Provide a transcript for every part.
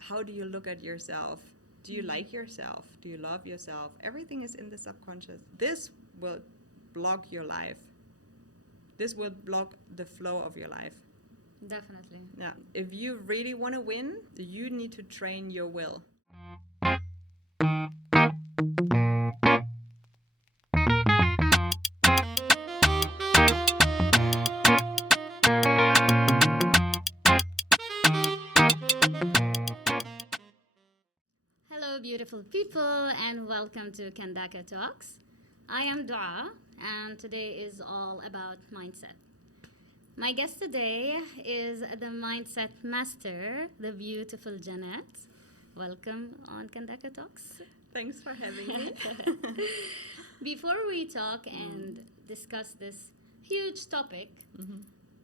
How do you look at yourself? Do you like yourself? Do you love yourself? Everything is in the subconscious. This will block your life. This will block the flow of your life. Definitely. Yeah. If you really want to win, you need to train your will. Hello, beautiful people, and welcome to Kandaka Talks. I am Dua, and today is all about mindset. My guest today is the mindset master, the beautiful Jeanette. Welcome on Kandaka Talks. Thanks for having me. Before we talk and discuss this huge topic,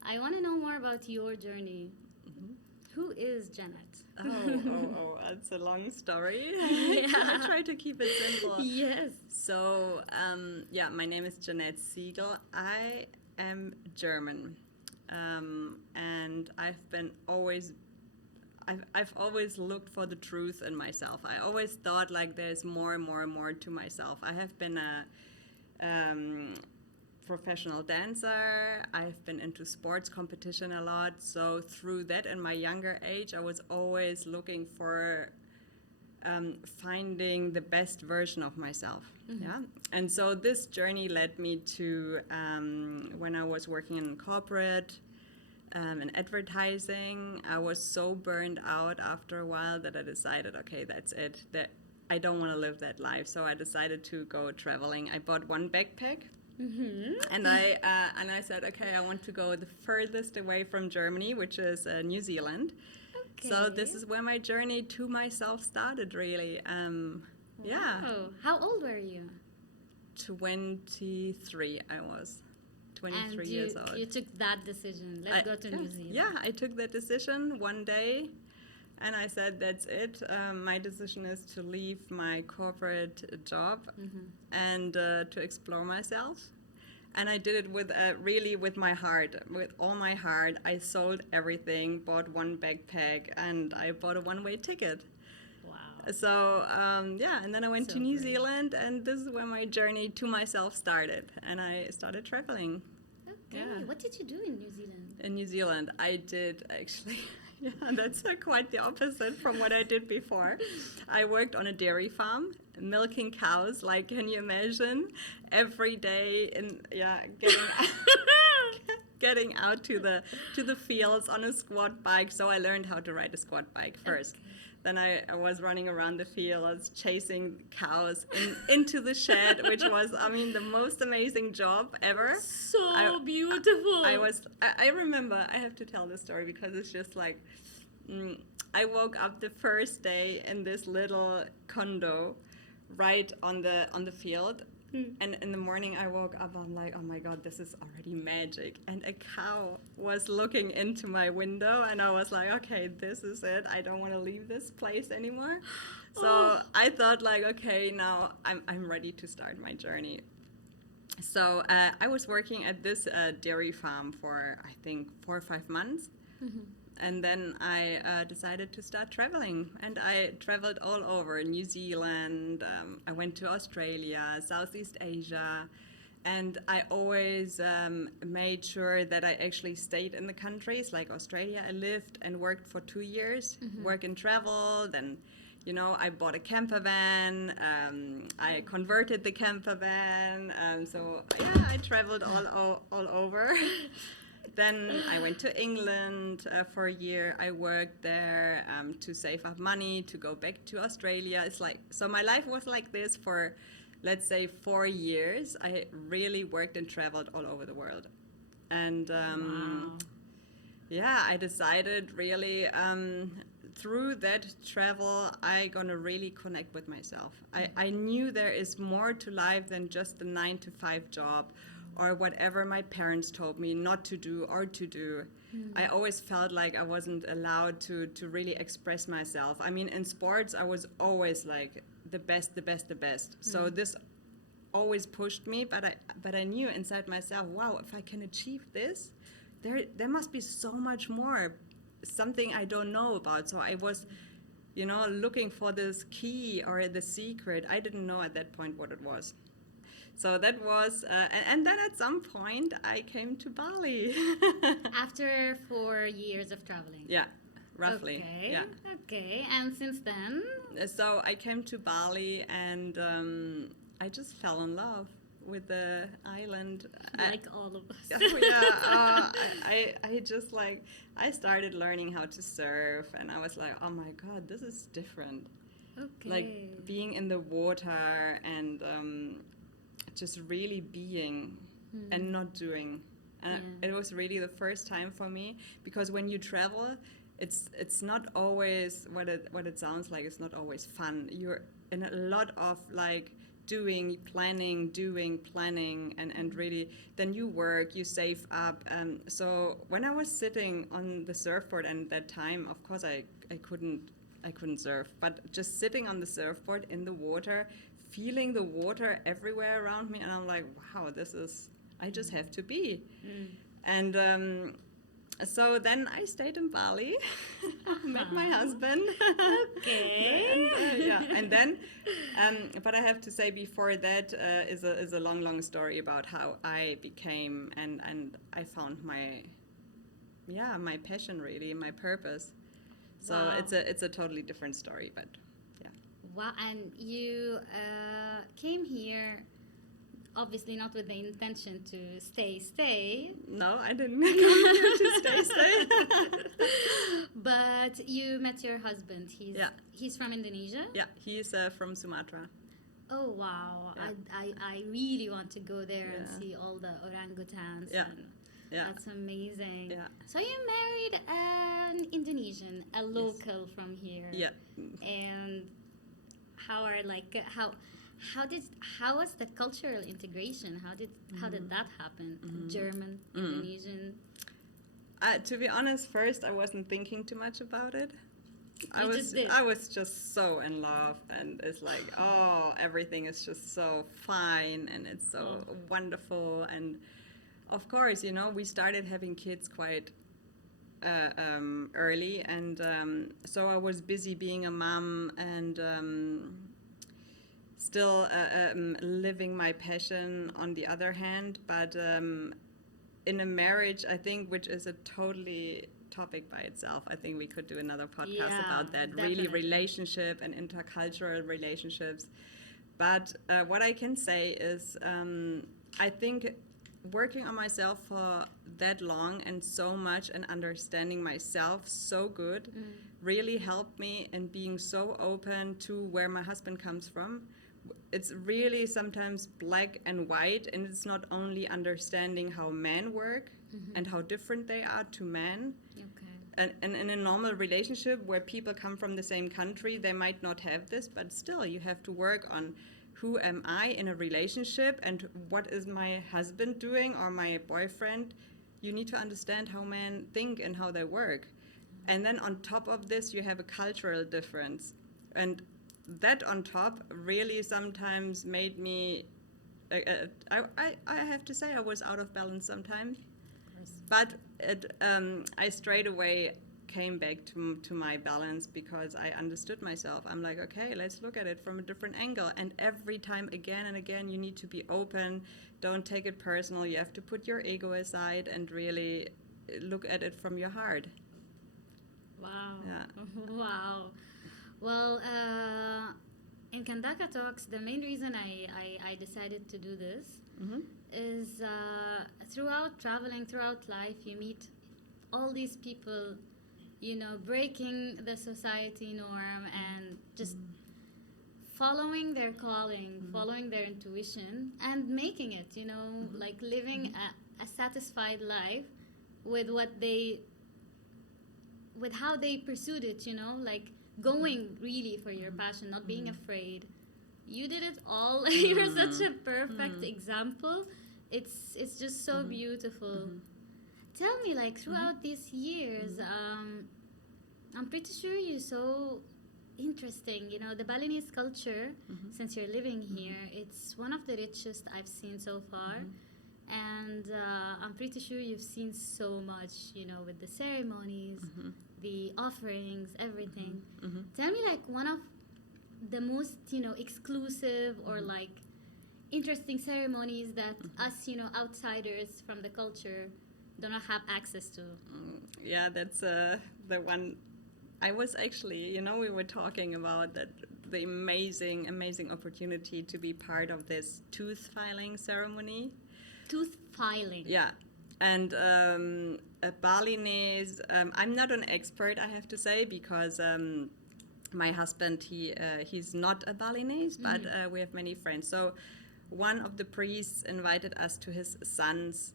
I want to know more about your journey. Who is Jeanette? That's a long story. I try to keep it simple. Yes. So, my name is Jeanette Siegel. I am German, and I've always looked for the truth in myself. I always thought like there's more and more and more to myself. I have been a professional dancer. I've been into sports competition a lot. So through that, in my younger age, I was always looking for finding the best version of myself. Yeah, and so this journey led me to when I was working in corporate. In advertising, I was so burned out after a while that I decided, okay, that's it. That I don't want to live that life. So I decided to go traveling. I bought one backpack. And I said, okay, I want to go the furthest away from Germany, which is New Zealand. Okay. So this is where my journey to myself started, really. Yeah. Wow. How old were you? 23 I was. 23 And years old. you took that decision. Let's go to New Zealand. Yeah, I took that decision one day. And I said, that's it. My decision is to leave my corporate job and to explore myself. And I did it with really with my heart, with all my heart. I sold everything, bought one backpack, and I bought a one-way ticket. Wow. So, and then I went So to New great. Zealand, and this is where my journey to myself started. And I started traveling. Okay. Yeah. What did you do in New Zealand? In New Zealand, I did actually, that's quite the opposite from what I did before. I worked on a dairy farm, milking cows, like, can you imagine? Every day, getting out to the fields on a squat bike. So I learned how to ride a squat bike first. Okay. Then I was running around the fields, chasing cows into the shed, which was, the most amazing job ever. So beautiful. I remember, I have to tell this story because it's just like, I woke up the first day in this little condo right on the field. And in the morning I woke up, I'm like, oh my God, this is already magic. And a cow was looking into my window and I was like, okay, this is it. I don't want to leave this place anymore. So I thought like, okay, now I'm ready to start my journey. So I was working at this dairy farm for, I think, 4 or 5 months. And then I decided to start traveling. And I traveled all over New Zealand. I went to Australia, Southeast Asia. And I always made sure that I actually stayed in the countries. Like Australia, I lived and worked for 2 years, work and travel. Then, I bought a camper van. I converted the camper van. I traveled all over. Then I went to England for a year. I worked there to save up money to go back to Australia. It's like, so my life was like this for, let's say, 4 years. I really worked and traveled all over the world. And Wow. I decided really through that travel, I gonna really connect with myself. I knew there is more to life than just the 9-to-5 job or whatever my parents told me not to do or to do. I always felt like I wasn't allowed to really express myself. I mean, in sports, I was always like the best. So this always pushed me, but I knew inside myself, wow, if I can achieve this, there must be so much more, something I don't know about. So I was looking for this key or the secret. I didn't know at that point what it was. So that was, and then at some point I came to Bali. After 4 years of traveling. Yeah, roughly. Okay. Yeah. Okay. And since then? So I came to Bali and I just fell in love with the island. Like all of us. I just like, I started learning how to surf and I was like, oh my God, this is different. Okay. Like being in the water and just really being and not doing. And it was really the first time for me, because when you travel, it's not always what it sounds like. It's not always fun. You're in a lot of like planning, and really then you work, you save up. So when I was sitting on the surfboard, and at that time, of course, I couldn't surf, but just sitting on the surfboard in the water, feeling the water everywhere around me, and I'm like, wow, I just have to be. And so then I stayed in Bali, met my husband. Okay. And then, but I have to say before that is a long story about how I became and I found my passion, really, my purpose. So Wow. it's a totally different story, but yeah. Wow. And you came here, obviously not with the intention to stay. No, I didn't come here to stay. But you met your husband. He's from Indonesia? Yeah, he's from Sumatra. Oh, wow. Yeah. I really want to go there and Yeah. see all the orangutans. Yeah. And Yeah. that's amazing. Yeah. So you married an Indonesian, a local from here. Yeah. And how was the cultural integration? How did that happen? German, Indonesian. To be honest, first I wasn't thinking too much about it. I was just so in love, and it's like, oh, everything is just so fine and it's so wonderful. And of course, we started having kids quite early, and so I was busy being a mom and still living my passion on the other hand. But in a marriage, I think, which is a totally topic by itself, I think we could do another podcast about that. Definitely. Really, relationship and intercultural relationships. But what I can say is I think working on myself for that long and so much and understanding myself so good really helped me in being so open to where my husband comes from. It's really sometimes black and white, and it's not only understanding how men work and how different they are to men. Okay. And in a normal relationship where people come from the same country, they might not have this, but still you have to work on who am I in a relationship and what is my husband doing or my boyfriend. You need to understand how men think and how they work. And then on top of this, you have a cultural difference. And that on top really sometimes made me, I have to say I was out of balance sometimes. But I straight away came back to my balance because I understood myself. I'm like, okay, let's look at it from a different angle. And every time, again and again, you need to be open. Don't take it personal. You have to put your ego aside and really look at it from your heart. Wow. Yeah. Wow. Well, in Kandaka Talks, the main reason I decided to do this is throughout traveling, throughout life, you meet all these people, breaking the society norm and just following their calling, following their intuition, and making it, like living a satisfied life with with how they pursued it, like going really for your passion, not being afraid. You did it all. You're such a perfect example. It's just so beautiful. Tell me, like, throughout these years, I'm pretty sure you're so interesting. The Balinese culture, since you're living here, it's one of the richest I've seen so far. And I'm pretty sure you've seen so much, with the ceremonies, the offerings, everything. Mm-hmm. Tell me, like, one of the most, exclusive or like interesting ceremonies that us, outsiders from the culture do not have access to. Yeah, that's the one. I was actually, we were talking about that the amazing opportunity to be part of this tooth filing ceremony. Tooth filing. Yeah, and a Balinese. I'm not an expert, I have to say, because my husband he's not a Balinese, but we have many friends. So one of the priests invited us to his son's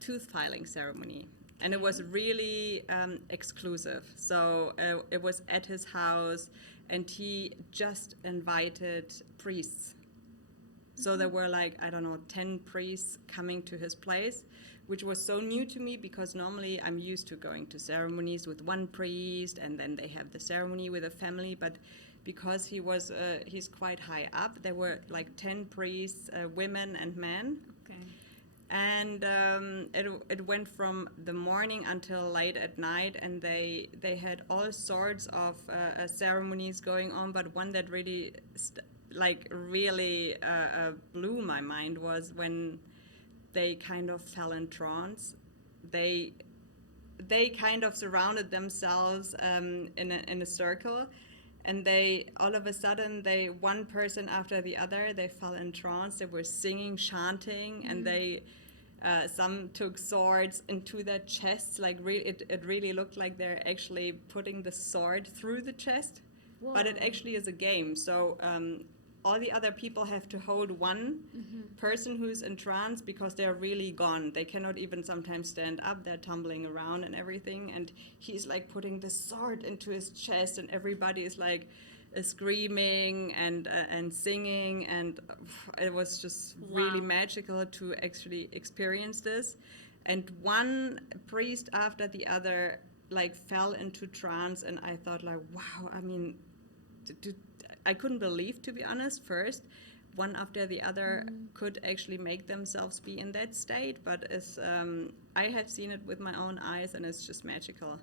tooth filing ceremony. And it was really exclusive. So it was at his house, and he just invited priests. So there were 10 priests coming to his place, which was so new to me because normally I'm used to going to ceremonies with one priest, and then they have the ceremony with a family. But because he's quite high up, there were 10 priests, women and men. Okay. And it went from the morning until late at night, and they had all sorts of ceremonies going on. But one that really blew my mind was when they kind of fell in trance. They kind of surrounded themselves in a circle, and they all of a sudden one person after the other, they fell in trance. They were singing, chanting, and they some took swords into their chests. It really looked like they're actually putting the sword through the chest. Whoa. But it actually is a game. So all the other people have to hold one person who's in trance because they're really gone. They cannot even sometimes stand up. They're tumbling around and everything. And he's putting the sword into his chest, and everybody is screaming and singing, and it was just really magical to actually experience this. And one priest after the other fell into trance, and I thought wow, I mean, I couldn't believe, to be honest, first one after the other could actually make themselves be in that state, but I have seen it with my own eyes, and it's just magical.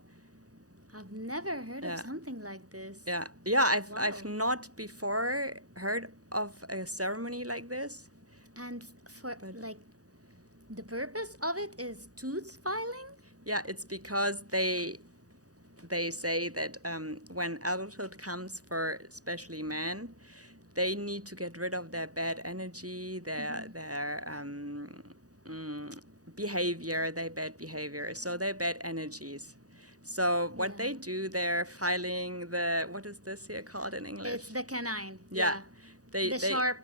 I've never heard of something like this. Yeah. I've not before heard of a ceremony like this. And the purpose of it is tooth filing? Yeah, it's because they say that when adulthood comes for especially men, they need to get rid of their bad energy, their behavior, their bad behavior, so their bad energies. So what they do, they're filing what is this here called in English? It's the canine. Yeah. The sharp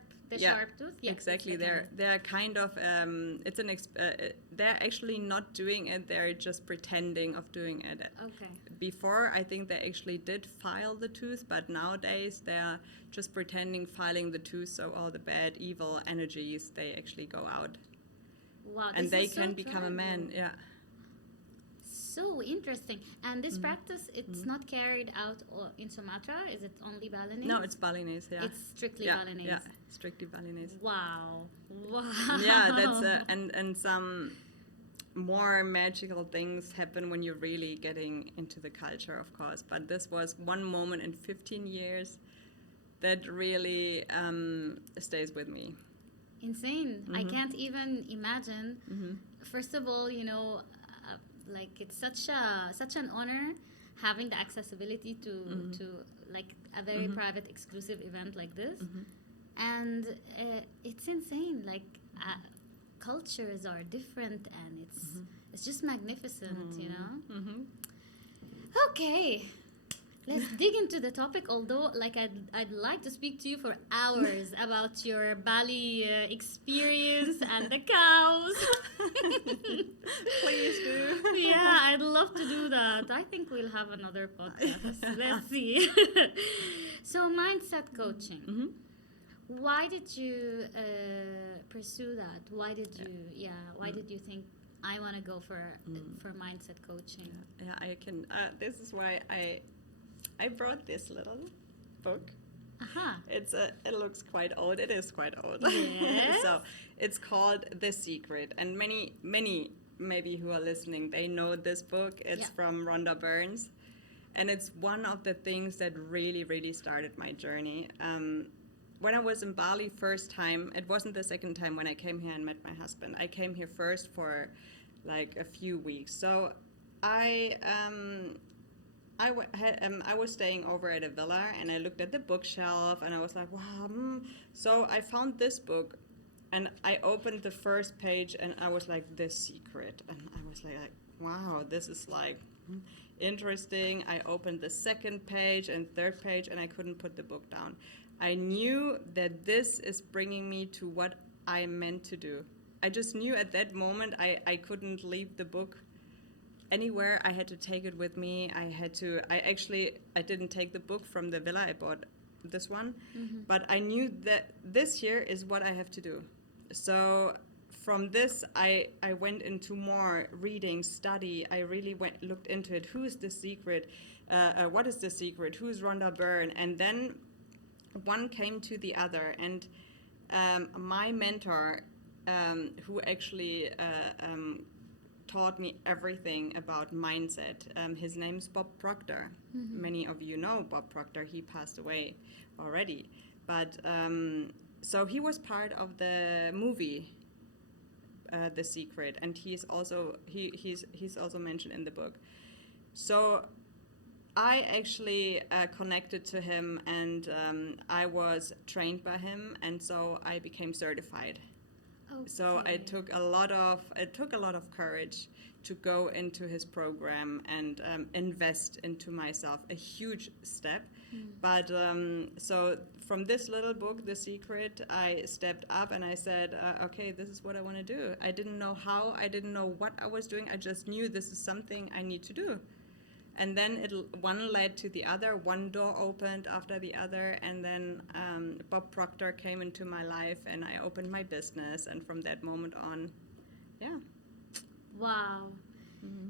tooth. Yeah, exactly. They're kind of they're actually not doing it. They're just pretending of doing it. Okay. Before, I think they actually did file the tooth, but nowadays they're just pretending filing the tooth, so all the bad, evil energies, they actually go out. Wow. And they can so become a man. Yeah. So interesting. And this practice, it's not carried out in Sumatra? Is it only Balinese? No, it's Balinese, yeah. It's strictly Balinese? Yeah, strictly Balinese. Wow. Yeah, that's and some more magical things happen when you're really getting into the culture, of course. But this was one moment in 15 years that really stays with me. Insane. I can't even imagine. First of all, it's such an honor having the accessibility to a very private, exclusive event like this, and it's insane. Cultures are different, and it's just magnificent, Okay, let's dig into the topic. Although, I'd like to speak to you for hours about your Bali experience and the cows. Please do. Yeah, I'd love to do that. I think we'll have another podcast. Let's see. So, mindset coaching. Why did you pursue that? Why did you? Why did you think I want to go for mindset coaching? Yeah, I can. This is why I brought this little book. It looks quite old. It is quite old. Yes. So it's called The Secret, and many maybe who are listening, they know this book. It's from Rhonda Byrne's, And it's one of the things that really, really started my journey. When I was in Bali first time, it wasn't the second time when I came here and met my husband. I came here first for like a few weeks. So I was staying over at a villa, and I looked at the bookshelf, and I was like, wow. So I found this book, and I opened the first page, and I was like, The Secret. And I was like wow, this is like interesting. I opened the second page and third page, and I couldn't put the book down. I knew that this is bringing me to what I meant to do. I just knew at that moment I couldn't leave the book anywhere. I had to take it with me. I didn't take the book from the villa. I bought this one. But I knew that this here is what I have to do. So from this, I went into more reading, study. I really looked into it. Who is The Secret? What is The Secret? Who is Rhonda Byrne? And then one came to the other. And my mentor, who actually taught me everything about mindset, his name's Bob Proctor. Many of you know Bob Proctor. He passed away already. But so he was part of the movie The Secret, and he's also mentioned in the book. So I actually connected to him, and I was trained by him, and so I became certified. Okay. So it took a lot of courage to go into his program and invest into myself. A huge step. But so from this little book, The Secret, I stepped up and I said, okay, this is what I want to do. I didn't know how, I didn't know what I was doing. I just knew this is something I need to do. And then one led to the other, one door opened after the other, and then Bob Proctor came into my life, and I opened my business, and from that moment on, yeah. Wow.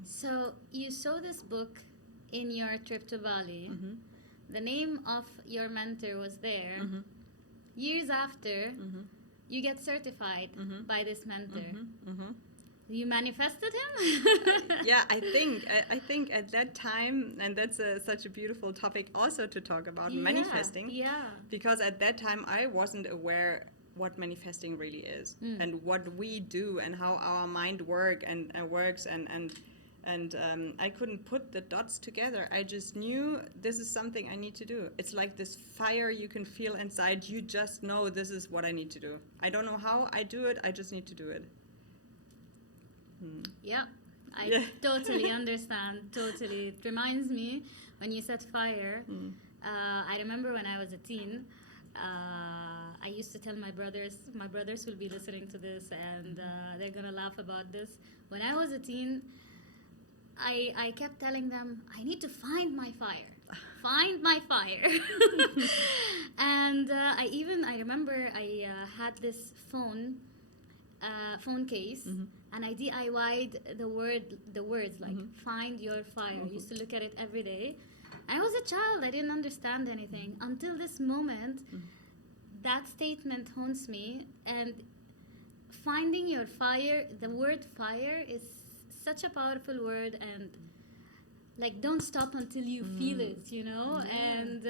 So you saw this book in your trip to Bali. The name of your mentor was there. Years after, you get certified by this mentor. You manifested him? Yeah, I think at that time, and that's such a beautiful topic also to talk about, manifesting. Yeah. Because at that time I wasn't aware what manifesting really is and what we do and how our mind works and I couldn't put the dots together. I just knew this is something I need to do. It's like this fire you can feel inside. You just know this is what I need to do. I don't know how I do it. I just need to do it. Yeah, I totally understand. Totally. It reminds me when you said fire. I remember when I was a teen, I used to tell my brothers will be listening to this and they're going to laugh about this. When I was a teen, I kept telling them, I need to find my fire. Find my fire. And I remember I had this phone case, and I DIY'd the words like find your fire. I used to look at it every day. I was a child. I didn't understand anything until this moment. That statement haunts me, and finding your fire, the word fire is such a powerful word, and like don't stop until you feel it, you know. And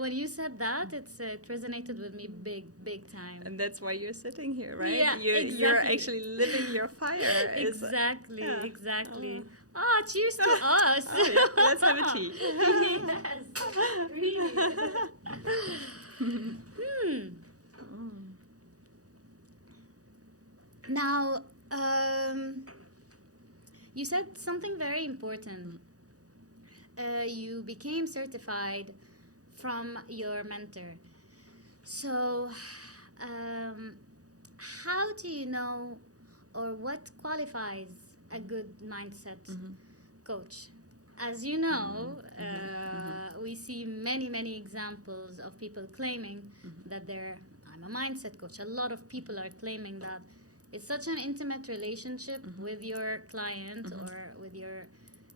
when you said that, it resonated with me big time. And that's why you're sitting here, right? Yeah, exactly. You're actually living your fire. Exactly. Cheers to us. Let's have a tea. Yes, really. Now, you said something very important. You became certified from your mentor. So, how do you know, or what qualifies a good mindset coach? As you know, we see many examples of people claiming that I'm a mindset coach. A lot of people are claiming that. It's such an intimate relationship with your client or with your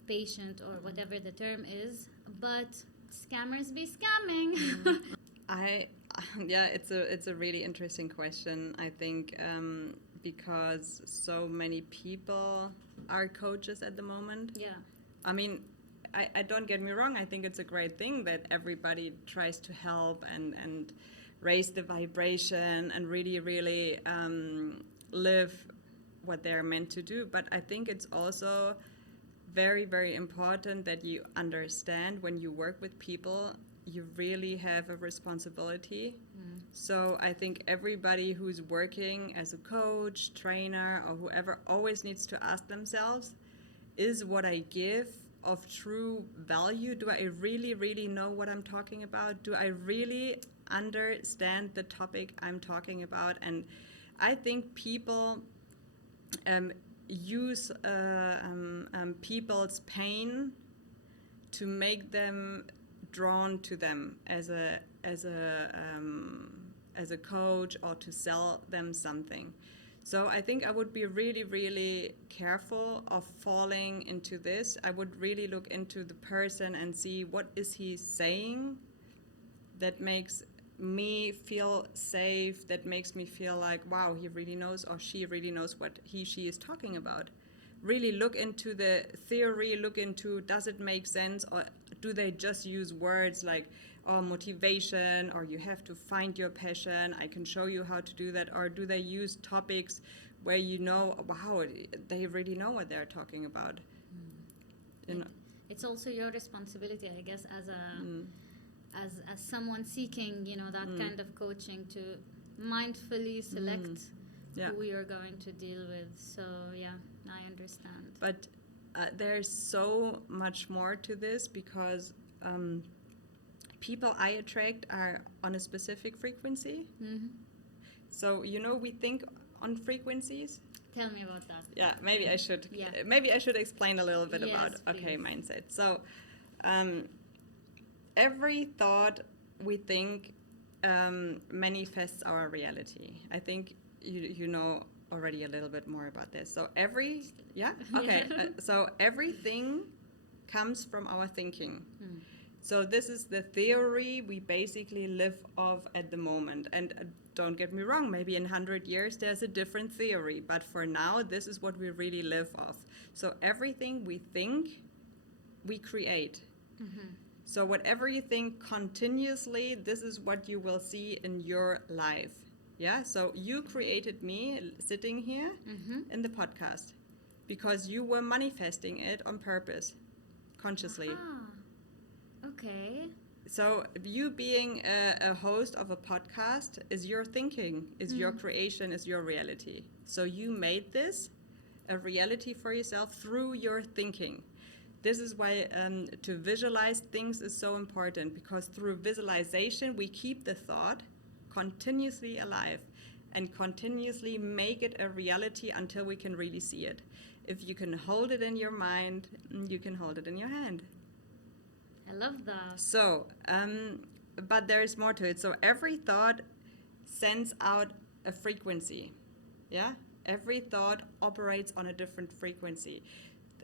patient or whatever the term is, but scammers be scamming. It's a really interesting question. I think because so many people are coaches at the moment. Yeah. I mean, I don't get me wrong, I think it's a great thing that everybody tries to help and raise the vibration and really, really live what they're meant to do. But I think it's also very, very important that you understand when you work with people, you really have a responsibility. So I think everybody who's working as a coach, trainer, or whoever always needs to ask themselves, is what I give of true value? Do I really, really know what I'm talking about? Do I really understand the topic I'm talking about? And I think people use people's pain to make them drawn to them as a coach, or to sell them something. So I think I would be really, really careful of falling into this. I would really look into the person and see what is he saying that makes me feel safe, that makes me feel like, wow, he really knows, or she really knows what she is talking about. Really look into the theory, look into, does it make sense, or do they just use words like, oh, motivation, or you have to find your passion, I can show you how to do that, or do they use topics where you know, wow, they really know what they're talking about. You know? It's also your responsibility, I guess, as a as someone seeking, that kind of coaching, to mindfully select who you're going to deal with. So yeah, I understand. But there's so much more to this, because people I attract are on a specific frequency. So we think on frequencies. Tell me about that. Yeah, maybe I should. Yeah. Maybe I should explain a little bit about please. mindset. So every thought we think manifests our reality. I think you know already a little bit more about this. So so everything comes from our thinking. So this is the theory we basically live off at the moment. And don't get me wrong, maybe in 100 years there's a different theory, but for now this is what we really live off. So everything we think, we create. So whatever you think continuously, this is what you will see in your life. Yeah, so you created me sitting here in the podcast because you were manifesting it on purpose, consciously. Okay. So you being a host of a podcast is your thinking, is your creation, is your reality. So you made this a reality for yourself through your thinking. This is why to visualize things is so important, because through visualization we keep the thought continuously alive and continuously make it a reality until we can really see it. If you can hold it in your mind, you can hold it in your hand. I love that. So, but there is more to it. So every thought sends out a frequency. Yeah? Every thought operates on a different frequency.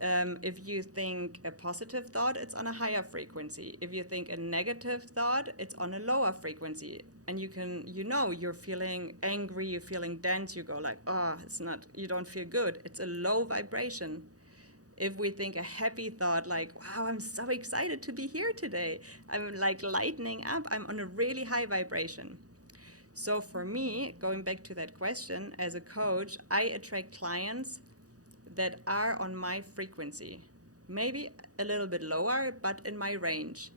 If you think a positive thought, it's on a higher frequency. If you think a negative thought, it's on a lower frequency. And you can, you're feeling angry, you're feeling dense, you go like, you don't feel good. It's a low vibration. If we think a happy thought like, wow, I'm so excited to be here today, I'm like lightening up, I'm on a really high vibration. So for me, going back to that question, as a coach, I attract clients that are on my frequency, maybe a little bit lower, but in my range.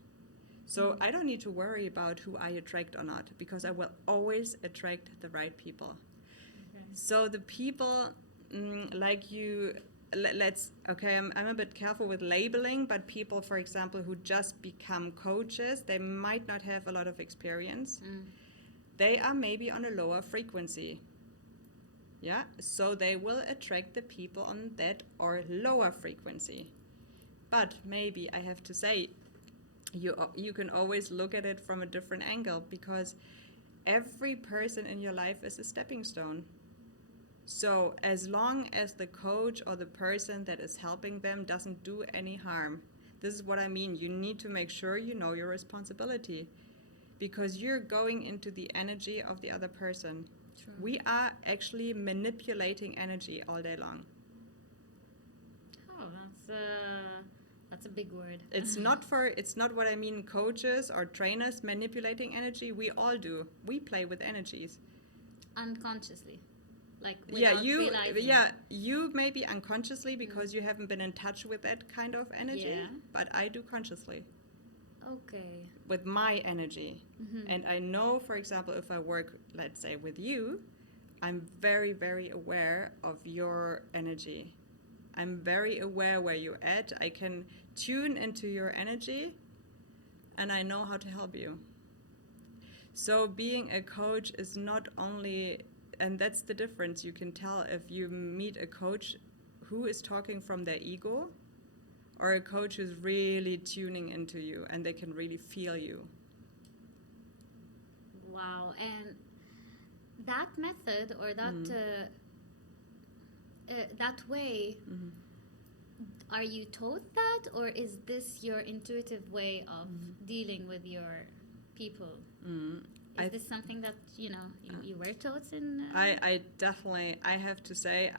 So I don't need to worry about who I attract or not, because I will always attract the right people. Okay. So the people like you, I'm a bit careful with labeling, but people, for example, who just become coaches, they might not have a lot of experience. They are maybe on a lower frequency. Yeah, so they will attract the people on that or lower frequency. But maybe I have to say, you can always look at it from a different angle, because every person in your life is a stepping stone. So as long as the coach or the person that is helping them doesn't do any harm, this is what I mean. You need to make sure you know your responsibility, because you're going into the energy of the other person. True. We are actually manipulating energy all day long. Oh, That's a big word. It's not what I mean coaches or trainers manipulating energy. We all do. We play with energies. Unconsciously. Like Yeah, without realizing. you maybe unconsciously because you haven't been in touch with that kind of energy, Yeah. but I do consciously Okay. with my energy. And I know, for example, if I work, let's say, with you, I'm very, very aware of your energy. I'm very aware where you're at. I can tune into your energy and I know how to help you. So being a coach is not only, and that's the difference. You can tell if you meet a coach who is talking from their ego or a coach who's really tuning into you and they can really feel you. Wow. And that method or that that way, are you taught that, or is this your intuitive way of dealing with your people? Is this something that you were taught in? I definitely, I have to say,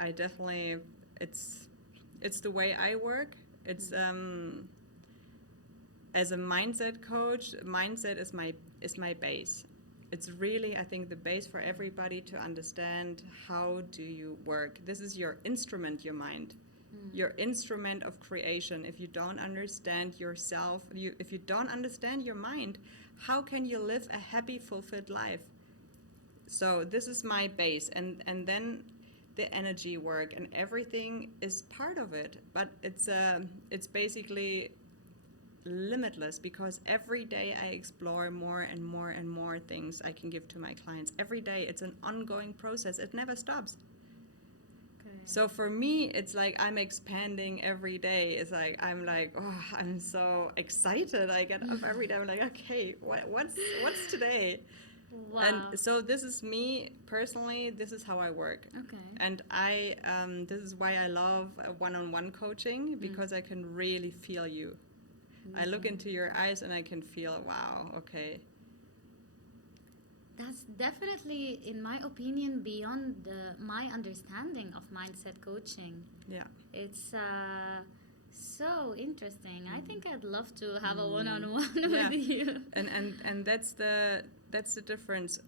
it's the way I work. It's as a mindset coach, mindset is my base. It's really, I think, the base for everybody to understand how do you work. This is your instrument, your mind, your instrument of creation. If you don't understand yourself, if you don't understand your mind, how can you live a happy, fulfilled life? So this is my base, and then the energy work and everything is part of it. But it's basically limitless because every day I explore more and more and more things I can give to my clients. Every day it's an ongoing process. It never stops. Okay. So for me, it's like I'm expanding every day. It's like I'm so excited. I get up every day. I'm like, okay, what's today? Wow. And so this is me personally. This is how I work. Okay. And I this is why I love one-on-one coaching because I can really feel you. I look into your eyes and I can feel, wow, okay. That's definitely, in my opinion, beyond my understanding of mindset coaching. Yeah. It's so interesting. I think I'd love to have a one-on-one with you. And that's the difference.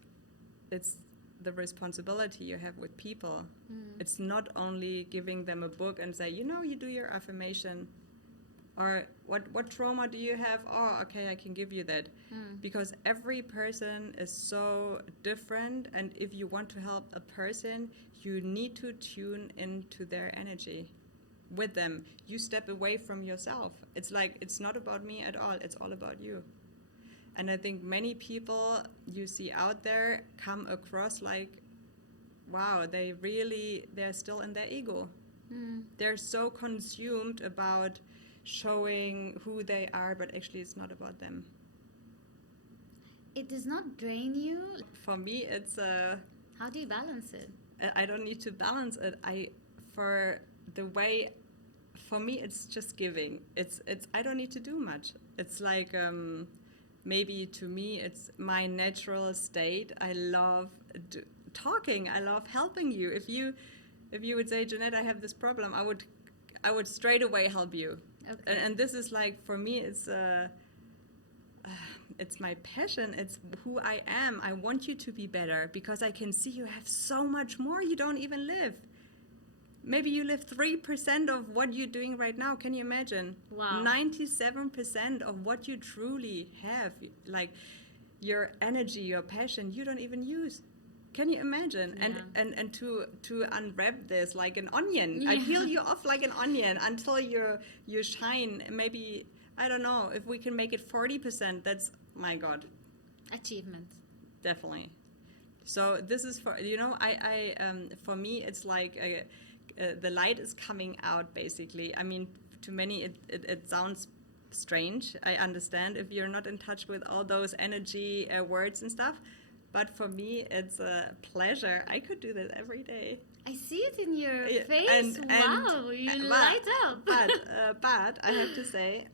It's the responsibility you have with people. It's not only giving them a book and say, you do your affirmation. Or what trauma do you have? Oh, okay, I can give you that. Because every person is so different, and if you want to help a person, you need to tune into their energy with them. You step away from yourself. It's like, it's not about me at all. It's all about you. And I think many people you see out there come across like, wow, they're still in their ego. They're so consumed about showing who they are, but actually it's not about them. It does not drain you? For me, it's How do you balance it? I don't need to balance it. For me, it's just giving. It's I don't need to do much. It's like maybe to me, it's my natural state. I love talking. I love helping you. If you would say, Jeanette, I have this problem, I would straight away help you. Okay. And this is like, for me, it's my passion. It's who I am. I want you to be better because I can see you have so much more you don't even live. Maybe you live 3% of what you're doing right now. Can you imagine? Wow. 97% of what you truly have, like your energy, your passion, you don't even use. Can you imagine? Yeah. And to unwrap this like an onion. Yeah. I peel you off like an onion until you shine. Maybe, I don't know, if we can make it 40%, that's, my God. Achievement. Definitely. So this is for, I for me, it's like the light is coming out, basically. I mean, to many, it sounds strange. I understand if you're not in touch with all those energy words and stuff. But for me, it's a pleasure. I could do that every day. I see it in your face. And you light up. But I have to say,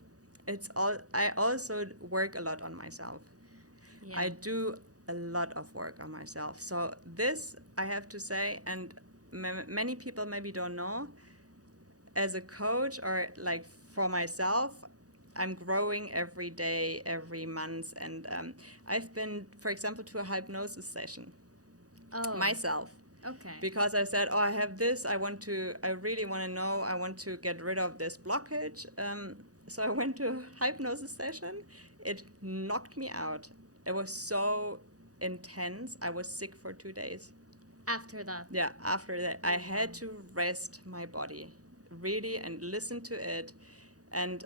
I also work a lot on myself. Yeah. I do a lot of work on myself. So this, I have to say, and many people maybe don't know, as a coach or like for myself, I'm growing every day, every month, and I've been, for example, to a hypnosis session myself. Okay. Because I said, I have this, I really want to know, I want to get rid of this blockage. So I went to a hypnosis session. It knocked me out. It was so intense. I was sick for 2 days. After that. Yeah, after that, I had to rest my body, really, and listen to it. And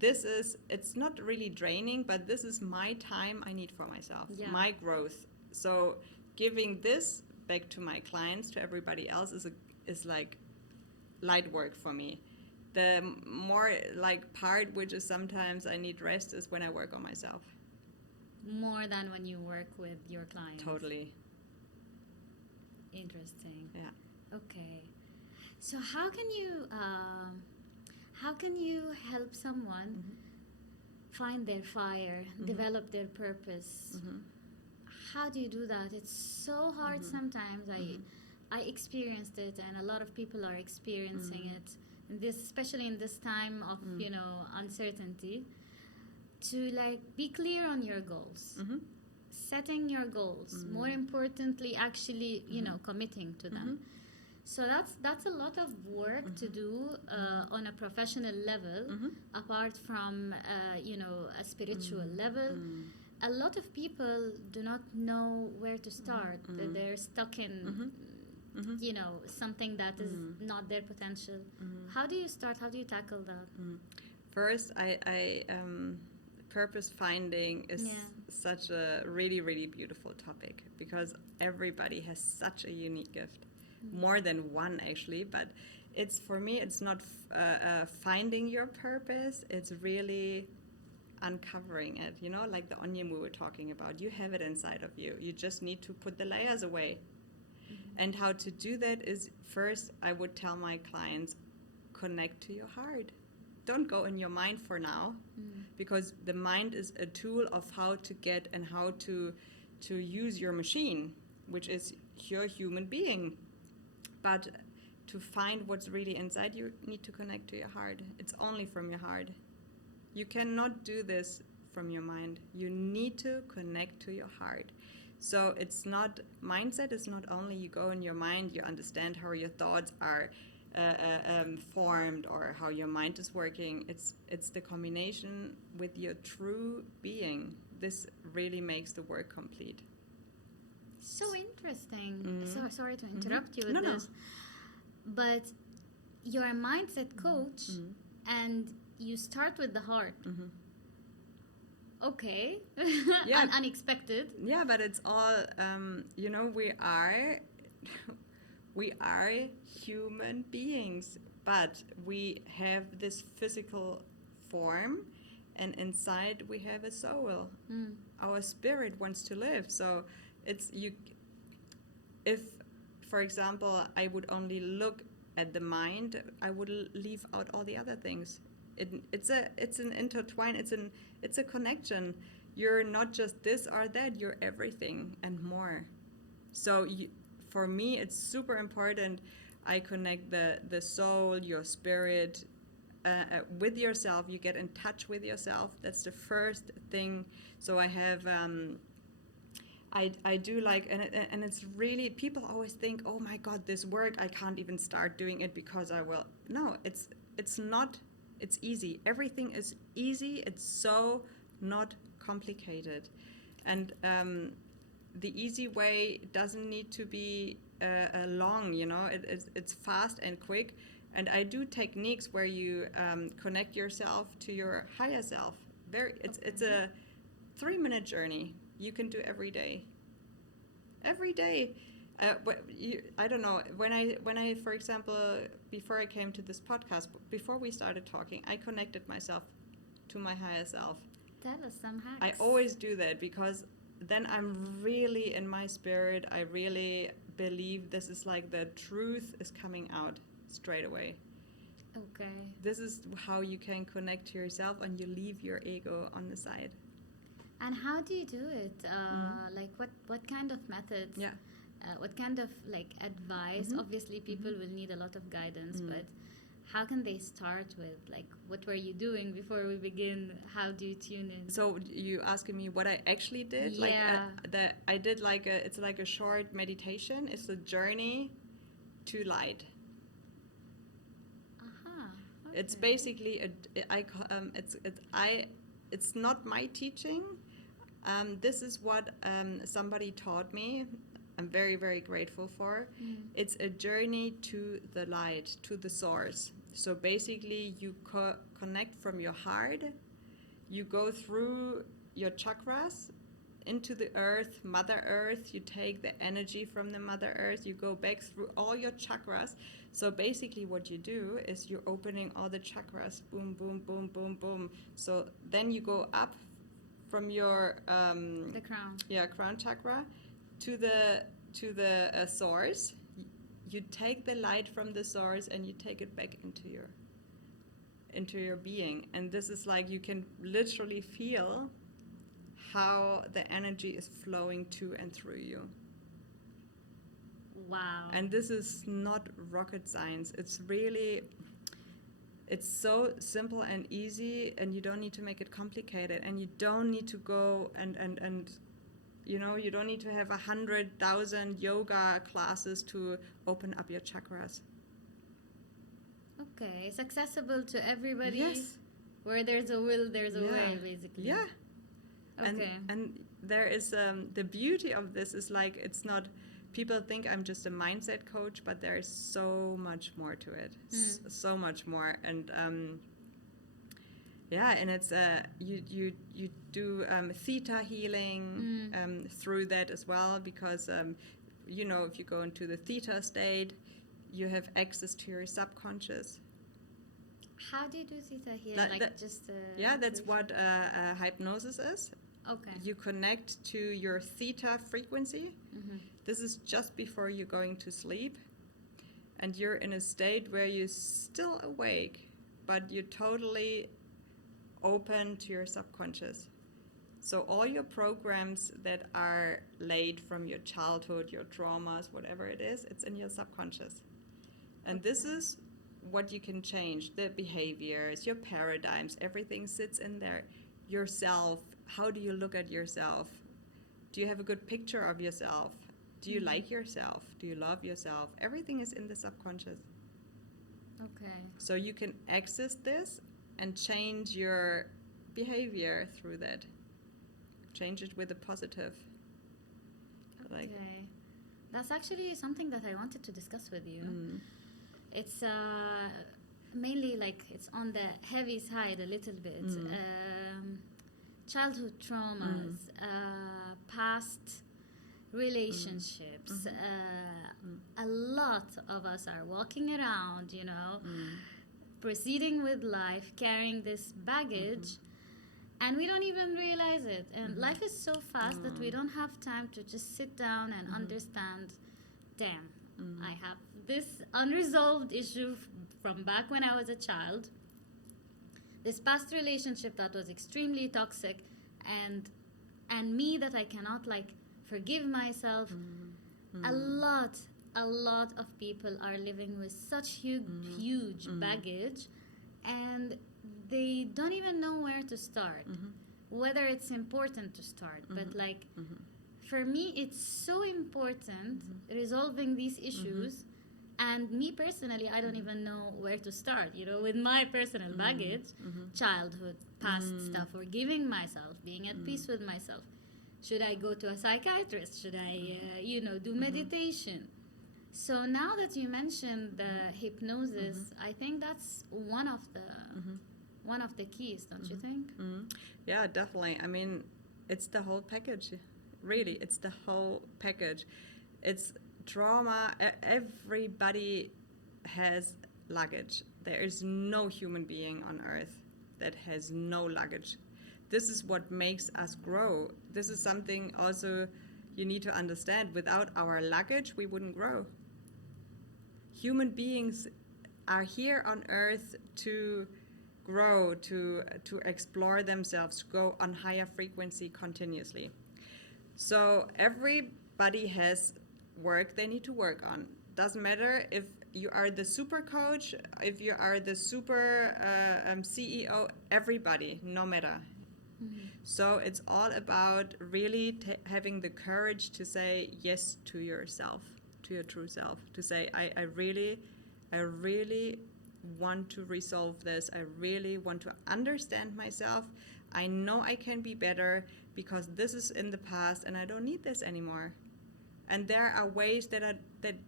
it's not really draining, but this is my time I need for myself, my growth. So giving this back to my clients, to everybody else, is like light work for me. The more like part which is sometimes I need rest is when I work on myself. More than when you work with your clients. Totally. Interesting. Yeah. Okay. So how can you help someone find their fire, develop their purpose? How do you do that? It's so hard sometimes. I experienced it, and a lot of people are experiencing it. And this, especially in this time of uncertainty, to like be clear on your goals, setting your goals. More importantly, actually, committing to them. So that's a lot of work to do on a professional level, apart from a spiritual level. A lot of people do not know where to start. They're stuck in something that is not their potential. How do you start? How do you tackle that? First, I purpose finding is such a really, really beautiful topic, because everybody has such a unique gift. More than one, actually, but for me it's not finding your purpose, it's really uncovering it, like the onion we were talking about. You have it inside of you, you just need to put the layers away. And how to do that is, first I would tell my clients, connect to your heart. Don't go in your mind for now, because the mind is a tool of how to get and how to use your machine, which is your human being. But to find what's really inside, you need to connect to your heart. It's only from your heart. You cannot do this from your mind. You need to connect to your heart. So it's not, mindset is not only you go in your mind, you understand how your thoughts are formed or how your mind is working. It's the combination with your true being. This really makes the work complete. So interesting. So sorry to interrupt you with this. But you're a mindset coach, and you start with the heart. Okay. Yeah. Unexpected. Yeah, but it's all, we are human beings, but we have this physical form, and inside we have a soul. Our spirit wants to live. So if, for example, I would only look at the mind, I would leave out all the other things. It's an intertwine. It's a connection. You're not just this or that. You're everything and more. So for me, it's super important. I connect the soul, your spirit, with yourself. You get in touch with yourself. That's the first thing. So I have. I do like, and it's really, people always think, oh my God, this work, I can't even start doing it because I will. No, it's not. It's easy. Everything is easy. It's so not complicated. And the easy way doesn't need to be long, it's fast and quick. And I do techniques where you connect yourself to your higher self. It's a 3-minute journey you can do every day. Every day. I don't know, when I, for example, before I came to this podcast, before we started talking, I connected myself to my higher self. Tell us some hacks. I always do that, because then I'm really in my spirit. I really believe this is like the truth is coming out straight away. Okay. This is how you can connect to yourself, and you leave your ego on the side. And how do you do it? Like what kind of methods? Yeah. What kind of like advice? Obviously, people will need a lot of guidance, but how can they start with, like, what were you doing before we begin? How do you tune in? So you asking me what I actually did? Yeah. I did it's like a short meditation. It's a journey to light. Aha. It's Okay. basically it's not my teaching. This is what somebody taught me. I'm very, very grateful for. It's a journey to the light, to the source. So basically, you connect from your heart. You go through your chakras into the earth, Mother Earth. You take the energy from the Mother Earth. You go back through all your chakras. So basically what you do is you're opening all the chakras. Boom, boom, boom, boom, boom. So then you go up from your The crown. crown chakra to the source. You take the light from the source and you take it back into your being. And this is like you can literally feel how the energy is flowing to and through you. Wow. And this is not rocket science. It's so simple and easy, and you don't need to make it complicated, and you don't need to go and you don't need to have 100,000 yoga classes to open up your chakras. Okay, it's accessible to everybody. Yes. Where there's a will, there's a Yeah. way, basically. Yeah. Okay. And there is the beauty of this is like it's not. People think I'm just a mindset coach, but there is so much more to it. So much more, and and it's you do theta healing through that as well, because if you go into the theta state, you have access to your subconscious. How do you do theta here? That's what hypnosis is. Okay. You connect to your theta frequency. This is just before you're going to sleep, and you're in a state where you're still awake, but you're totally open to your subconscious. So all your programs that are laid from your childhood, your traumas, whatever it is, it's in your subconscious. And this is what you can change, the behaviors, your paradigms, everything sits in there. Yourself, how do you look at yourself? Do you have a good picture of yourself? Do you like yourself? Do you love yourself? Everything is in the subconscious. Okay. So you can access this and change your behavior through that. Change it with a positive. Okay. That's actually something that I wanted to discuss with you. It's mainly it's on the heavy side a little bit. Childhood traumas, past relationships. A lot of us are walking around, proceeding with life, carrying this baggage, and we don't even realize it. And life is so fast that we don't have time to just sit down and understand, damn, I have this unresolved issue from back when I was a child. This past relationship that was extremely toxic, and me that I cannot forgive myself. A lot of people are living with such huge baggage, and they don't even know where to start, whether it's important to start. But for me, it's so important resolving these issues. And me personally, I don't even know where to start, with my personal baggage, childhood, past stuff, forgiving myself, being at peace with myself. Should I go to a psychiatrist? Should I, do meditation? So now that you mentioned the hypnosis, I think that's one of the keys, don't you think? Yeah, definitely. I mean, it's the whole package. Really, it's the whole package. It's trauma. Everybody has luggage. There is no human being on earth that has no luggage. This is what makes us grow. This is something also you need to understand. Without our luggage, we wouldn't grow. Human beings are here on earth to grow, to explore themselves, to go on higher frequency continuously. So everybody has work they need to work on. Doesn't matter if you are the super coach, if you are the super CEO, everybody, no matter. So it's all about really having the courage to say yes to yourself, to your true self, to say, I really want to resolve this. I really want to understand myself. I know I can be better because this is in the past and I don't need this anymore. And there are ways that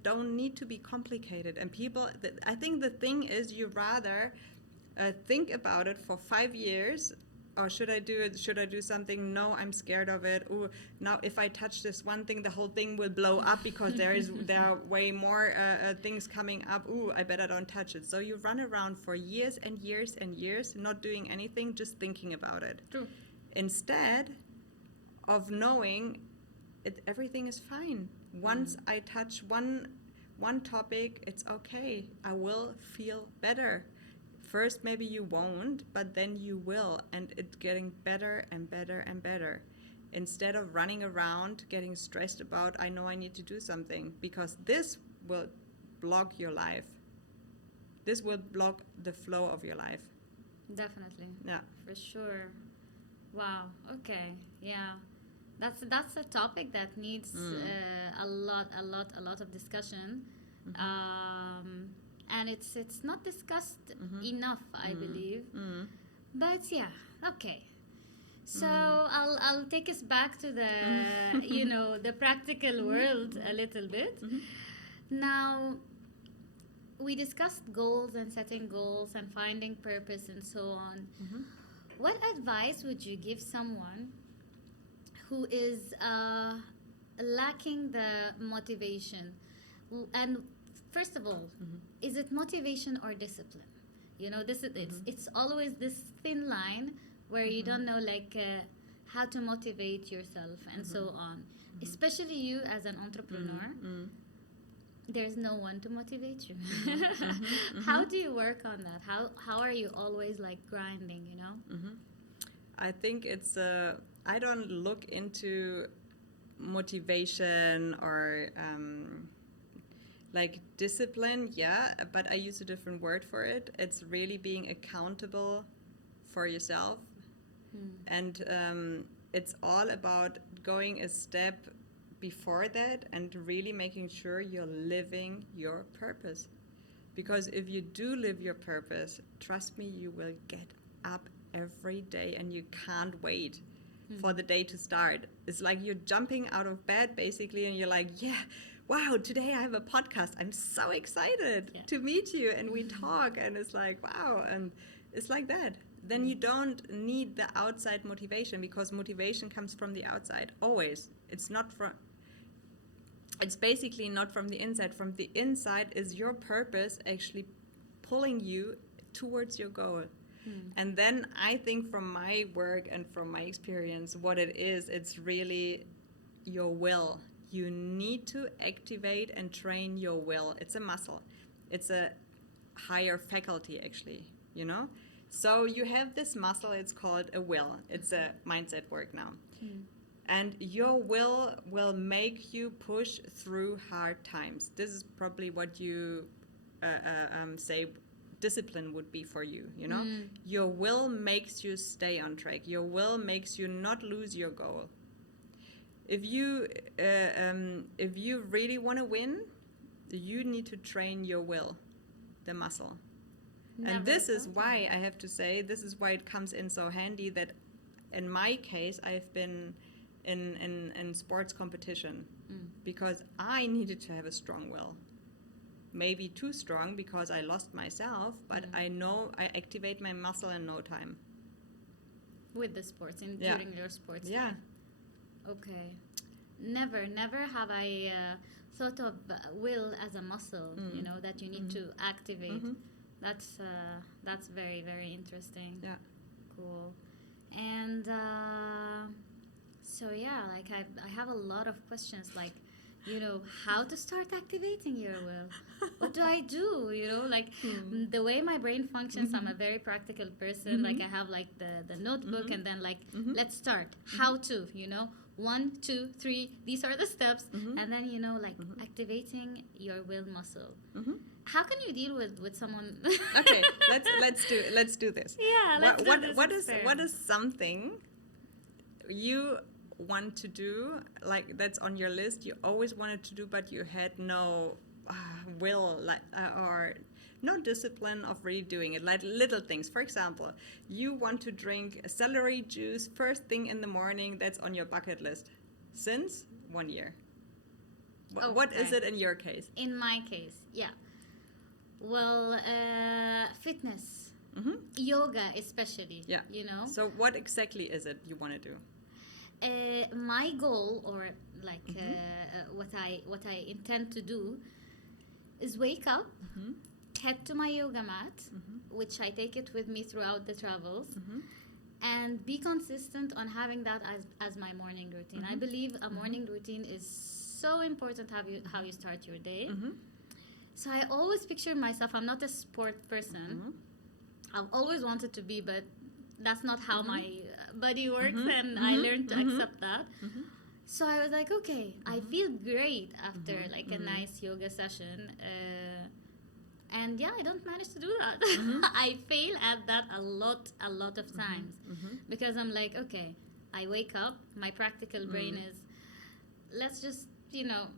don't need to be complicated. And people, I think the thing is, you rather think about it for 5 years. Or should I do it? Should I do something? No, I'm scared of it. Oh, now if I touch this one thing, the whole thing will blow up because there are way more things coming up. Ooh, I better don't touch it. So you run around for years and years and years, not doing anything, just thinking about it. True. Instead of knowing everything is fine. Once I touch one topic, it's okay. I will feel better. First, maybe you won't, but then you will, and it's getting better and better and better. Instead of running around getting stressed about, I know I need to do something, because this will block your life. This will block the flow of your life. Definitely. Yeah. For sure. Wow. Okay. Yeah. That's a topic that needs a lot of discussion. And it's not discussed enough, I believe. But yeah, okay. So I'll take us back to the the practical world a little bit. Now, we discussed goals and setting goals and finding purpose and so on. What advice would you give someone who is lacking the motivation? And first of all, is it motivation or discipline? This is it's always this thin line where you don't know how to motivate yourself and so on. Especially you as an entrepreneur, there's no one to motivate you. How do you work on that? How are you always grinding? I think it's I don't look into motivation or discipline, but I use a different word for it. It's really being accountable for yourself. And it's all about going a step before that and really making sure you're living your purpose. Because if you do live your purpose, trust me, you will get up every day and you can't wait for the day to start. It's like you're jumping out of bed basically and you're like, wow, today I have a podcast. I'm so excited to meet you. And we talk and it's like, wow. And it's like that. Then you don't need the outside motivation, because motivation comes from the outside, always. It's basically not from the inside. From the inside is your purpose actually pulling you towards your goal. And then I think from my work and from my experience, what it is, it's really your will. You need to activate and train your will. It's a muscle. It's a higher faculty, actually, So you have this muscle, it's called a will. It's a mindset work now. And your will make you push through hard times. This is probably what you say discipline would be for you, Your will makes you stay on track. Your will makes you not lose your goal. If you really want to win, you need to train your will, the muscle. And this is why I have to say, this is why it comes in so handy that in my case, I've been in sports competition because I needed to have a strong will. Maybe too strong because I lost myself, but I know I activate my muscle in no time. With the sports, during your sports life. Okay. Never have I thought of will as a muscle, that you need to activate. That's very, very interesting. Yeah. Cool. And I have a lot of questions, how to start activating your will. What do I do? The way my brain functions, I'm a very practical person. I have the notebook and then let's start. How to, 1, 2, 3, these are the steps, and then activating your will muscle. How can you deal with someone? Okay, let's do this. Yeah, let's do this what experiment. is something you want to do, like that's on your list, you always wanted to do, but you had no will, or no discipline of really doing it, like little things. For example, you want to drink celery juice first thing in the morning. That's on your bucket list since 1 year. What is it in your case? In my case, yeah. Well, fitness, yoga especially. Yeah. So what exactly is it you want to do? My goal, or like what I intend to do, is wake up, head to my yoga mat, which I take it with me throughout the travels, and be consistent on having that as my morning routine. I believe a morning routine is so important, how you start your day. So I always picture myself, I'm not a sport person. I've always wanted to be, but that's not how my body works, and I learned to accept that. So I was like, okay, I feel great after like a nice yoga session. And yeah, I don't manage to do that. I fail at that a lot of times. Because I'm like, okay, I wake up, my practical brain is, let's just,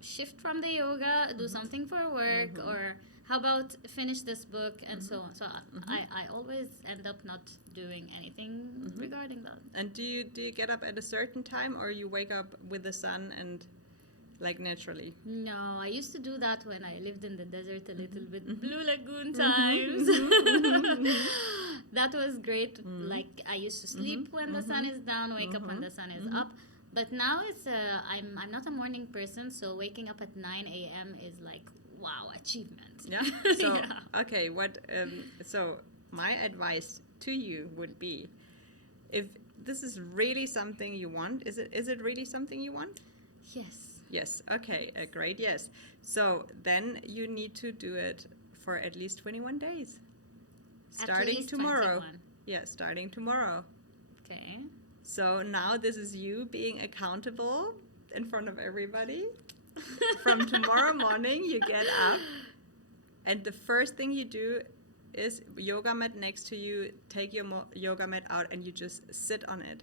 shift from the yoga, do something for work, or how about finish this book, and so on. So I always end up not doing anything regarding that. And do you get up at a certain time, or you wake up with the sun and like naturally? No, I used to do that when I lived in the desert a little bit. Blue Lagoon times. That was great. Like I used to sleep when the sun is down, wake up when the sun is up. But now it's I'm not a morning person, so waking up at 9 a.m. is like, wow, achievement. Yeah. So okay, so my advice to you would be, if this is really something you want, is it really something you want? Yes. Yes. Okay. Great. Yes. So then you need to do it for at least 21 days. Starting tomorrow. 21. Yeah, starting tomorrow. Okay. So now this is you being accountable in front of everybody. From tomorrow morning, you get up, and the first thing you do is yoga mat next to you, take your yoga mat out, and you just sit on it.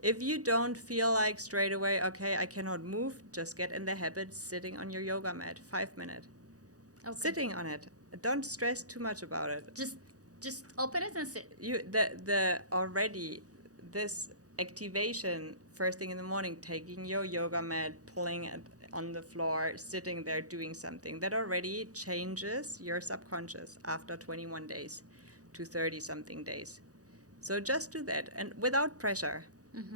If you don't feel like straight away, okay, I cannot move, just get in the habit sitting on your yoga mat, 5 minutes. Okay. Sitting on it. Don't stress too much about it. Just open it and sit. This activation first thing in the morning, taking your yoga mat, pulling it on the floor, sitting there doing something, that already changes your subconscious after 21 days to 30 something days. So just do that, and without pressure.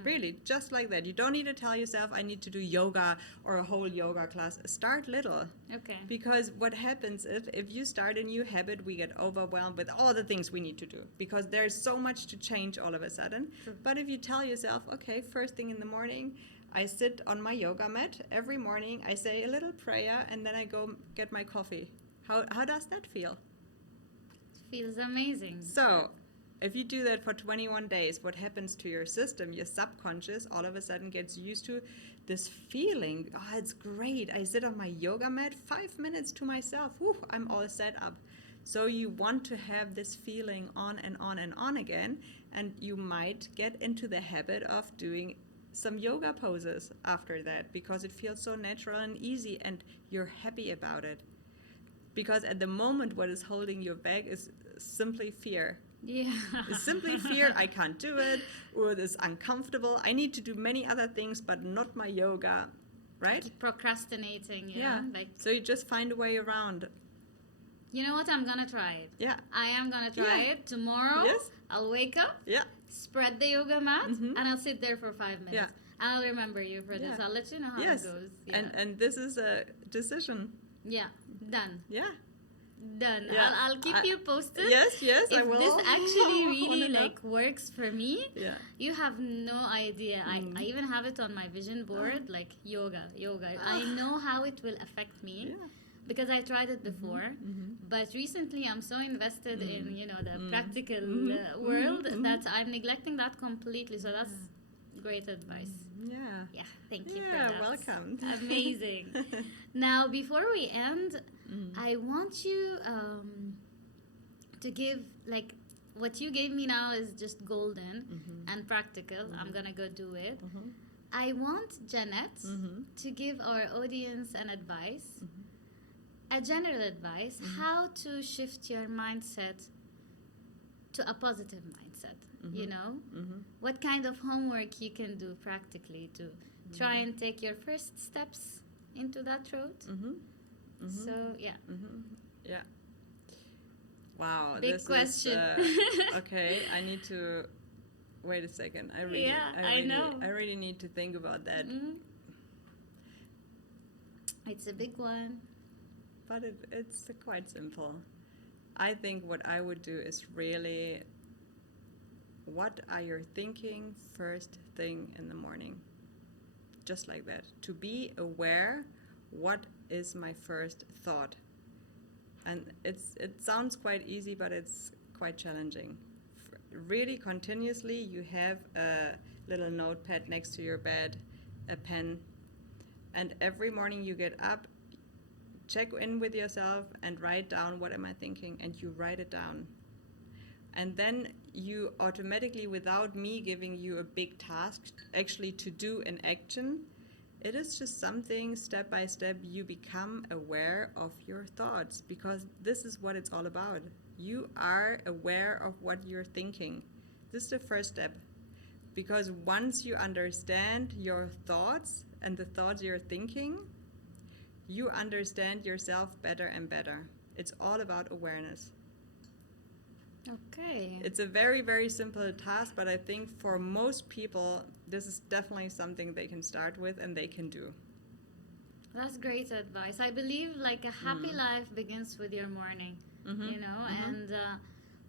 Really, just like that. You don't need to tell yourself, I need to do yoga or a whole yoga class. Start little. Okay. Because what happens if you start a new habit, we get overwhelmed with all the things we need to do, because there's so much to change all of a sudden. True. But if you tell yourself, okay, first thing in the morning, I sit on my yoga mat every morning, I say a little prayer, and then I go get my coffee. How does that feel? Feels amazing. So if you do that for 21 days, what happens to your system, your subconscious, all of a sudden gets used to this feeling, oh, it's great. I sit on my yoga mat, 5 minutes to myself. Whew, I'm all set up. So you want to have this feeling on and on and on again, and you might get into the habit of doing some yoga poses after that, because it feels so natural and easy, and you're happy about it. Because at the moment, what is holding you back is simply fear. Yeah. It's simply fear, I can't do it, or it's uncomfortable. I need to do many other things, but not my yoga, right? Keep procrastinating. Yeah. So you just find a way around. You know what? I'm gonna try it. Yeah. I am gonna try it tomorrow. Yes. I'll wake up. Yeah. Spread the yoga mat, and I'll sit there for 5 minutes. Yeah. I'll remember you for this. I'll let you know how it goes. Yeah. And this is a decision. Yeah. Done. Yeah. Done. Yeah. I'll keep you posted. Yes, If I will. this actually really works for me, Yeah. you have no idea. I even have it on my vision board, like yoga. I know how it will affect me. Yeah. Because I tried it before, but recently I'm so invested in the practical world that I'm neglecting that completely. So that's great advice. Yeah, thank you for Yeah, that. welcome. Amazing. Now, before we end, I want you to give, like, what you gave me now is just golden and practical. I'm gonna go do it. I want Jeanette to give our audience an advice, a general advice, how to shift your mindset to a positive mindset. You know, what kind of homework you can do practically to try and take your first steps into that road. So yeah. Yeah. Wow. Big this question. Is, okay, I need to wait a second. I really need to think about that. It's a big one. But it's quite simple. I think what I would do is really, what are you thinking first thing in the morning? Just like that. To be aware, what is my first thought? And it sounds quite easy, but it's quite challenging. Really continuously, you have a little notepad next to your bed, a pen, and every morning you get up, check in with yourself and write down, what am I thinking, and you write it down. And then you automatically, without me giving you a big task actually to do an action, it is just something step by step you become aware of your thoughts, because this is what it's all about. You are aware of what you're thinking. This is the first step, because once you understand your thoughts and the thoughts you're thinking, you understand yourself better and better. It's all about awareness. Okay. It's a very, very simple task, but I think for most people, this is definitely something they can start with and they can do. That's great advice. I believe like a happy life begins with your morning, you know, and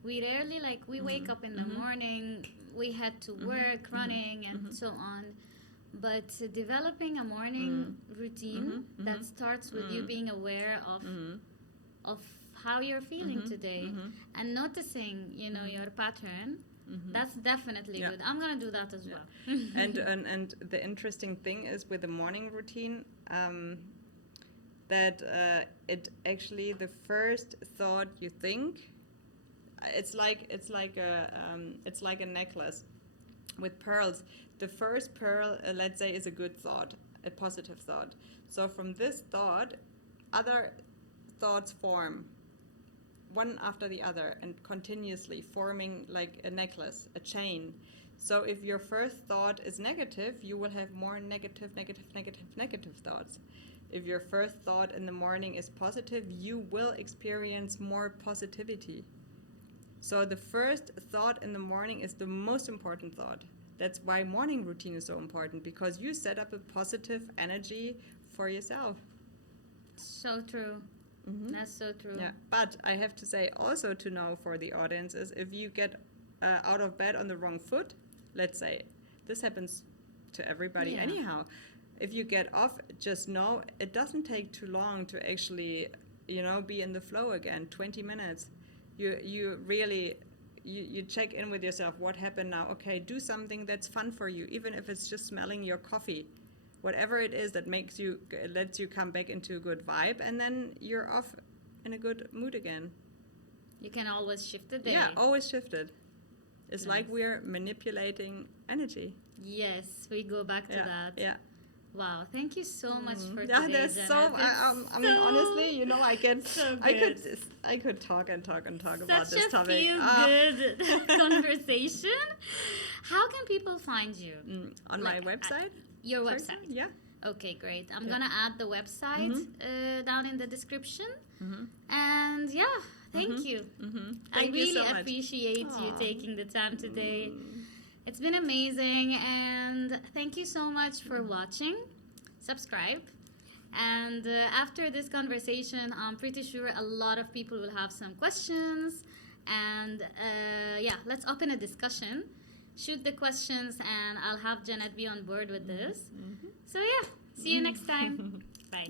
we rarely, like, we wake up in the morning, we head to work, running, and so on. But developing a morning routine that starts with you being aware of how you're feeling today and noticing, you know, your pattern, that's definitely good. I'm gonna do that as well. and the interesting thing is with the morning routine, that it actually, the first thought you think, it's like a necklace with pearls. The first pearl, let's say, is a good thought, a positive thought. So from this thought, other thoughts form one after the other and continuously forming like a necklace, a chain. So if your first thought is negative, you will have more negative thoughts. If your first thought in the morning is positive, you will experience more positivity. So the first thought in the morning is the most important thought. That's why morning routine is so important, because you set up a positive energy for yourself. So true. That's so true. Yeah, but I have to say also to know for the audience is, if you get out of bed on the wrong foot, let's say, this happens to everybody anyhow. If you get off, just know it doesn't take too long to actually, you know, be in the flow again. 20 minutes. You really, you check in with yourself. What happened now? Okay, do something that's fun for you, even if it's just smelling your coffee. Whatever it is that lets you come back into a good vibe, and then you're off in a good mood again. You can always shift the day. Yeah, always shift it. It's like we're manipulating energy. Yes, we go back to that. Yeah. Wow, thank you so much for today, Yeah, that's Jeanette. so. I mean, honestly, you know, I could talk and talk about this topic. Such a feel-good conversation. How can people find you? On my website. Your website? Yeah. Okay, great. I'm gonna add the website down in the description. And yeah, thank you. I really appreciate you taking the time today. It's been amazing, and thank you so much for watching. Subscribe. And after this conversation, I'm pretty sure a lot of people will have some questions. And yeah, let's open a discussion. Shoot the questions, and I'll have Jeanette be on board with this. So yeah, see you next time. Bye.